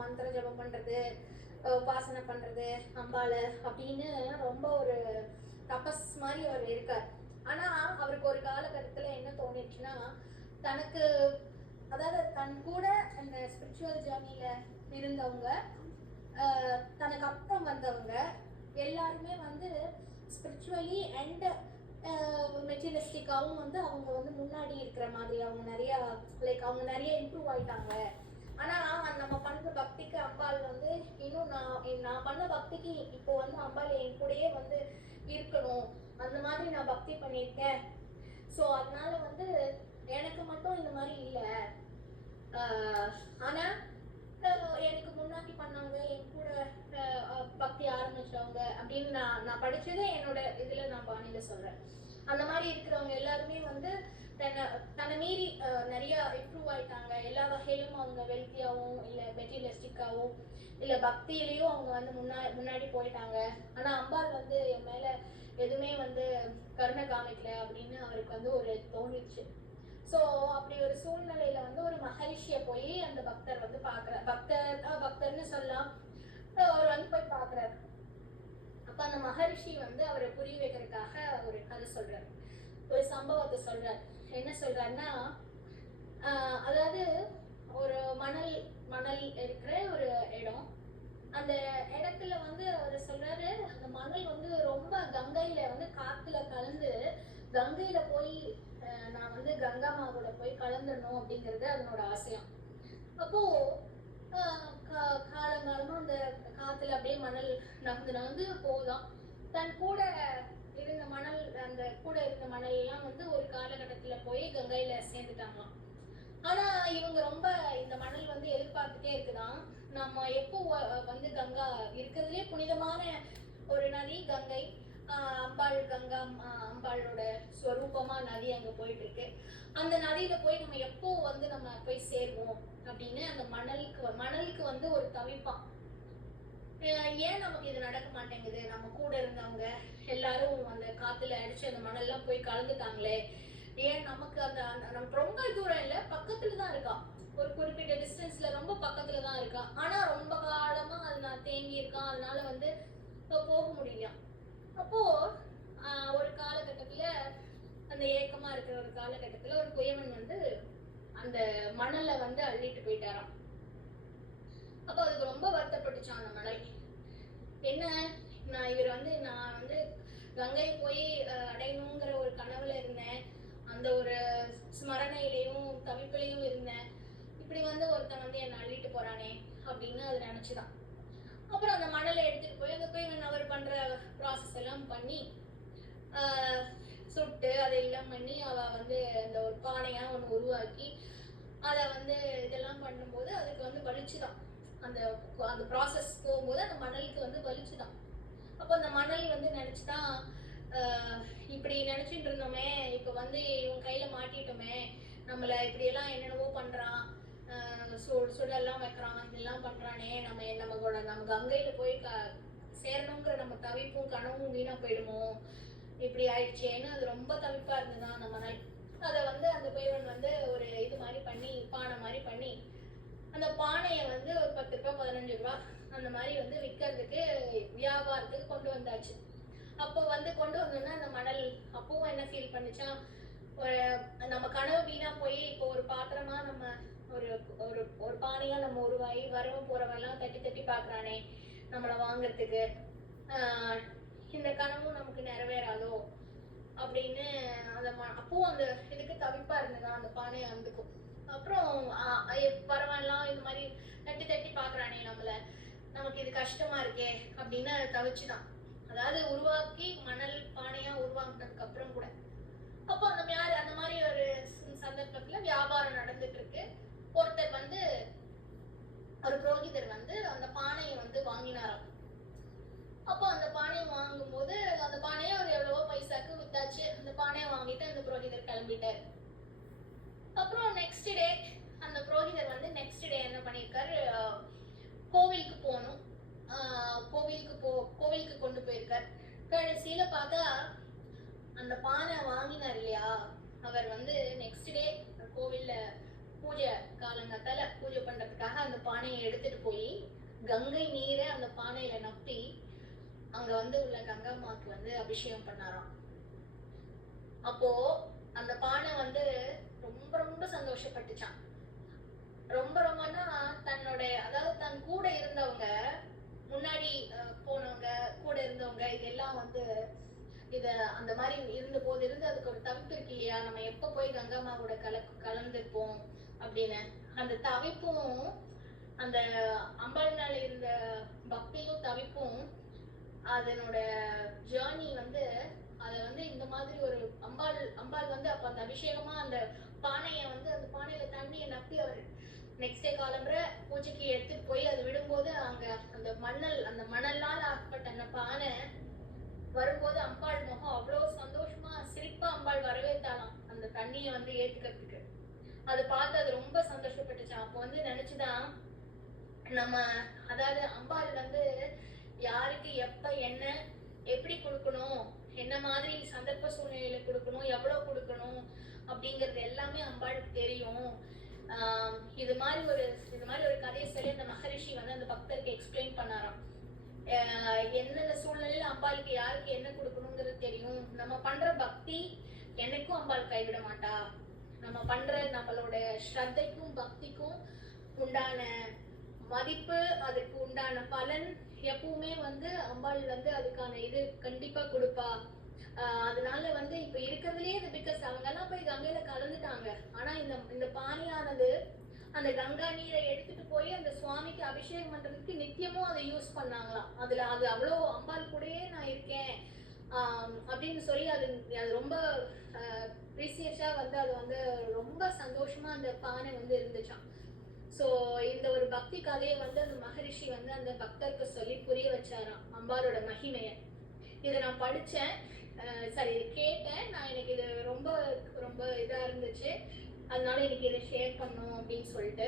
மந்திர ஜபம் பண்றது, உபாசனை பண்றது அம்பாள் அப்படின்னு ரொம்ப ஒரு தபஸ் மாதிரி அவர் இருக்கார். ஆனா அவருக்கு ஒரு காலகட்டத்துல என்ன தோணிடுச்சுன்னா, தனக்கு அதாவது தன் கூட அந்த ஸ்பிரிச்சுவல் ஜேர்னில இருந்தவங்க, தனக்கு அப்புறம் வந்தவங்க எல்லாருமே வந்து ஸ்பிரிச்சுவலி அண்ட் மெட்டீரியலிஸ்டிக்காவும் வந்து அவங்க வந்து முன்னாடி இருக்கிற மாதிரி, அவங்க நிறைய லைக் அவங்க நிறைய இம்ப்ரூவ் ஆயிட்டாங்க. ஆனா நம்ம பண்ற பக்திக்கு அம்பாள் வந்து இன்னும் நான் பண்ண பக்திக்கு இப்போ வந்து அம்பாள் என் கூடயே வந்து இருக்கணும், அந்த மாதிரி நான் பக்தி பண்ணியிருக்கேன். ஸோ அதனால வந்து எனக்கு மட்டும் இந்த மாதிரி இல்லை, ஆனா எனக்கு முன்னாடி பண்ணவங்க என் கூட பக்தி ஆரம்பிச்சவங்க அப்படின்னு நான் படிச்சதை என்னோட இதுல நான் பாணியில சொல்றேன். அந்த மாதிரி இருக்கிறவங்க எல்லாருமே வந்து தன்னை மீறி நிறைய இம்ப்ரூவ் ஆயிட்டாங்க. எல்லா வகையிலும் அவங்க வெல்த்தியாவும் இல்ல மெட்டீரியலிஸ்டிக்காவும் இல்ல பக்தியிலையும் அவங்க வந்து முன்னாடி போயிட்டாங்க. ஆனா அம்பாள் வந்து என் மேல எதுவுமே வந்து கருணை காமிக்கல அப்படின்னு அவருக்கு வந்து ஒரு தோணிச்சு. ஸோ அப்படி ஒரு சூழ்நிலையில வந்து ஒரு மகரிஷிய போய் அந்த பக்தர் வந்து பாக்குறார். பக்தர்னு சொல்லலாம், அவர் வந்து போய் பாக்குறாரு. அப்ப அந்த மகரிஷி வந்து அவரை புரிய வைக்கிறதுக்காக ஒரு கதை சொல்றாரு, ஒரு சம்பவத்தை சொல்றாரு. என்ன சொல்றாருன்னா, அதாவது ஒரு மணல் இருக்கிற ஒரு இடம். அந்த இடத்துல வந்து அவர் சொல்றாரு, அந்த மணல் வந்து ரொம்ப கங்கையில வந்து காத்துல கலந்து கங்கையில போய் நான் வந்து கங்கா மாவோட போய் கலந்துடணும் அப்படிங்கிறது அதனோட ஆசையம். அப்போ காலங்காலமா அந்த காத்துல அப்படியே மணல் நகர்ந்து போகலாம். தன் கூட இருந்த மணல், அந்த கூட இருந்த மணல் எல்லாம் வந்து ஒரு காலகட்டத்துல போய் கங்கையில சேர்ந்துட்டாங்களாம். ஆனா இவங்க ரொம்ப இந்த மணல் வந்து எதிர்பார்த்துட்டே இருக்குதான், நம்ம எப்போ வந்து கங்கா இருக்கிறதுலே புனிதமான ஒரு நதி கங்கை, அம்பாள் கங்கா அம்பாளோட ஸ்வரூபமா நதி அங்க போயிட்டு இருக்கு. அந்த நதியில போய் நம்ம எப்போ வந்து நம்ம போய் சேருவோம் அப்படின்னு அந்த மணலுக்கு வந்து ஒரு தவிப்பான். ஏன் நமக்கு இது நடக்க மாட்டேங்குது, நம்ம கூட இருந்தவங்க எல்லாரும் அந்த காத்துல அடிச்சு அந்த மணல்லாம் போய் கலந்துட்டாங்களே, ஏன் நமக்கு அந்த நமக்கு ரொம்ப தூரம் இல்ல, பக்கத்துலதான் இருக்கா, ஒரு குறிப்பிட்ட டிஸ்டன்ஸ்ல ரொம்ப பக்கத்துலதான் இருக்கா. ஆனா ரொம்ப காலமா அது நான் தேங்கி இருக்கான், அதனால வந்து போக முடியல. அப்போ ஒரு காலகட்டத்துல அந்த ஏக்கமா இருக்கிற ஒரு காலகட்டத்துல ஒரு குயவன் வந்து அந்த மணலை வந்து அள்ளிட்டு போயிட்டாராம். அப்போ அதுக்கு ரொம்ப வருத்தப்பட்டுச்சான் அந்த மணல். என்ன, நான் வந்து கங்கை போய் அடையணுங்கிற ஒரு கனவுல இருந்தேன், அந்த ஒரு ஸ்மரணையிலையும் தவிப்பிலையும் இருந்தேன், இப்படி வந்து ஒருத்தன் வந்து என்னை அள்ளிட்டு போறானே அப்படின்னு அது நினைச்சுதான். அப்புறம் அந்த மணலை எடுத்துட்டு போய் அந்த குயவன் அவர் பண்ற ப்ராசஸ் எல்லாம் பண்ணி சுட்டு அதெல்லாம் பண்ணி அவ வந்து அந்த ஒரு பானையா ஒன்று உருவாக்கி அதை வந்து இதெல்லாம் பண்ணும்போது அதுக்கு வந்து வலிச்சுதான். அந்த ப்ராசஸ் போகும்போது அந்த மணலுக்கு வந்து வலிச்சுதான். அப்போ அந்த மணல் வந்து நினைச்சுதான், இப்படி நினைச்சிட்டு இருந்தோமே, இப்ப வந்து இவன் கையில மாட்டிட்டோமே, நம்மள இப்படி எல்லாம் என்னென்னவோ பண்றான், சுடெல்லாம் வைக்கிறான், இதெல்லாம் பண்றானே, நம்ம கங்கையில போய் சேரணுங்கிற நம்ம தவிப்பும் கனவும் வீணா போயிடுமோ, இப்படி ஆயிடுச்சேன்னு அது ரொம்ப தவிப்பா இருந்ததுதான் அந்த மணல். அதை வந்து அந்த குயவன் வந்து ஒரு இது மாதிரி பண்ணி, பானை மாதிரி பண்ணி, அந்த பானையை வந்து ஒரு 10 ரூபா 15 ரூபா அந்த மாதிரி வந்து விற்கிறதுக்கு வியாபாரத்துக்கு கொண்டு வந்தாச்சு. அப்போ வந்து கொண்டு வந்தோம்னா அந்த மணல் அப்பவும் என்ன ஃபீல் பண்ணிச்சா, நம்ம கனவு வீணா போய் இப்போ ஒரு பாத்திரமா நம்ம ஒரு ஒரு ஒரு பானையா நம்ம உருவாகி வரவும் போறவெல்லாம் தட்டி தட்டி பாக்குறானே நம்மளை வாங்கறதுக்கு, இந்த கனவும் நமக்கு நிறைவேறாதோ அப்படின்னு அந்த அப்பவும் அந்த இதுக்கு தவிப்பா இருந்ததா அந்த பானையை வந்துக்கும். அப்புறம் பரவாயில்லாம் இந்த மாதிரி தட்டி தட்டி பாக்குறானே நம்மள, நமக்கு இது கஷ்டமா இருக்கே அப்படின்னு அதை தவிச்சுதான். அதாவது உருவாக்கி மணல் பானையா உருவாக்குனதுக்கு அப்புறம் கூட. அப்போ அந்த மாதிரி ஒரு சந்தர்ப்பத்துல வியாபாரம் நடந்துட்டு இருக்கு. ஒருத்தர் வந்து ஒரு புரோகிதர் வந்து அந்த பானையை வந்து வாங்கினாராம். அப்போ அந்த பானையை வாங்கும் போது அந்த பானையை ஒரு எவ்வளவோ பைசாக்கு வித்தாச்சு. அந்த பானையை வாங்கிட்டு அந்த புரோகிதர் கிளம்பிட்டாரு. அப்புறம் நெக்ஸ்ட் டே அந்த புரோகிதர் வந்து நெக்ஸ்ட் டே என்ன பண்ணிருக்காரு, கோவிலுக்கு போகணும், கோவிலுக்கு கொண்டு போயிருக்காரு. கடைசியில பார்த்தா அந்த பானை வாங்கினார் இல்லையா, அவர் வந்து நெக்ஸ்ட் டே கோவில்ல பூஜை காலங்கத்தால பூஜை பண்றதுக்காக அந்த பானையை எடுத்துட்டு போய் கங்கை நீரை அந்த பானையில நப்பி அங்க வந்து உள்ள கங்காமாக்கு வந்து அபிஷேகம் பண்ணாராம். அப்போ அந்த பானை வந்து ரொம்ப ரொம்ப சந்தோஷப்பட்டுச்சான். ரொம்ப ரொம்பனா தன்னுடைய, அதாவது தன் கூட இருந்தவங்க, முன்னாடி போனவங்க, கூட இருந்தவங்க, இதெல்லாம் வந்து இத அந்த மாதிரி இருந்த போது இருந்து அதுக்கு ஒரு தவிப்பு இருக்கு இல்லையா, நம்ம எப்ப போய் கங்காமா கூட கலந்துப்போம் அப்படின்னு. அந்த தவிப்பும் அந்த அம்பாள் மேல இருந்த பக்தியும் தவிப்பும் அதனோட ஜேர்னி வந்து அதை வந்து இந்த மாதிரி ஒரு அம்பாள் வந்து அப்ப அந்த அபிஷேகமா அந்த பானையை வந்து அந்த பானையில தண்ணியை நப்பி அவர் நெக்ஸ்ட் டே காலம்புற பூஜைக்கு எடுத்துட்டு போய் அது விடும்போது அங்க அந்த மணல்லால் ஆக்கப்பட்ட அந்த பானை வரும்போது அம்பாள் முகம் அவ்வளவு சந்தோஷமா சிரிப்பா அம்பாள் வரவேற்றாலாம் அந்த தண்ணியை வந்து ஏத்துக்கிறதுக்கு. அதை பார்த்து அது ரொம்ப சந்தோஷப்பட்டுச்சான். அப்போ வந்து நினைச்சுதான் நம்ம, அதாவது அம்பாள் வந்து யாருக்கு எப்ப என்ன எப்படி கொடுக்கணும், என்ன மாதிரி சந்தர்ப்ப சூழ்நிலையில கொடுக்கணும், எவ்வளவு கொடுக்கணும் அப்படிங்கறது எல்லாமே அம்பாளுக்கு தெரியும். இது மாதிரி ஒரு கதையை சொல்லி அந்த மகரிஷி வந்து அந்த பக்தருக்கு எக்ஸ்பிளைன் பண்ணாராம். எந்தெந்த சூழ்நிலையில அம்பாளுக்கு யாருக்கு என்ன கொடுக்கணுங்கிறது தெரியும். நம்ம பண்ற பக்தி என்னைக்கும் அம்பாள் கைவிட மாட்டா. நம்ம பண்ற நம்மளோட ஸ்ரத்தைக்கும் பக்திக்கும் உண்டான மதிப்பு, அதுக்கு உண்டான பலன் எப்பவுமே வந்து அம்பாள் வந்து அதுக்கான இது கண்டிப்பா கொடுப்பா. அதனால வந்து இப்ப இருக்கிறதுலயே இது பிகாஸ் அவங்க எல்லாம் போய் கங்கையில கலந்துட்டாங்க. ஆனா இந்த பானையானது அந்த கங்கா நீரை எடுத்துட்டு போய் அந்த சுவாமிக்கு அபிஷேகம் பண்றதுக்கு நித்தியமும் அதை யூஸ் பண்ணாங்களாம். அது அவ்வளோ அம்பாள் கூடயே நான் இருக்கேன் அப்படின்னு சொல்லி அது ரொம்ப ப்ரீசியஸா வந்து அது வந்து ரொம்ப சந்தோஷமா அந்த பானை வந்து இருந்துச்சான். ஸோ இந்த ஒரு பக்தி கதையை வந்து அந்த மகரிஷி வந்து அந்த பக்தருக்கு சொல்லி புரிய வச்சாராம் அம்பாளோட மகிமையை. இதை நான் படித்தேன், சரி கேட்டேன் நான், எனக்கு இது ரொம்ப ரொம்ப இதாக இருந்துச்சு, அதனால எனக்கு இதை ஷேர் பண்ணணும் அப்படின்னு சொல்லிட்டு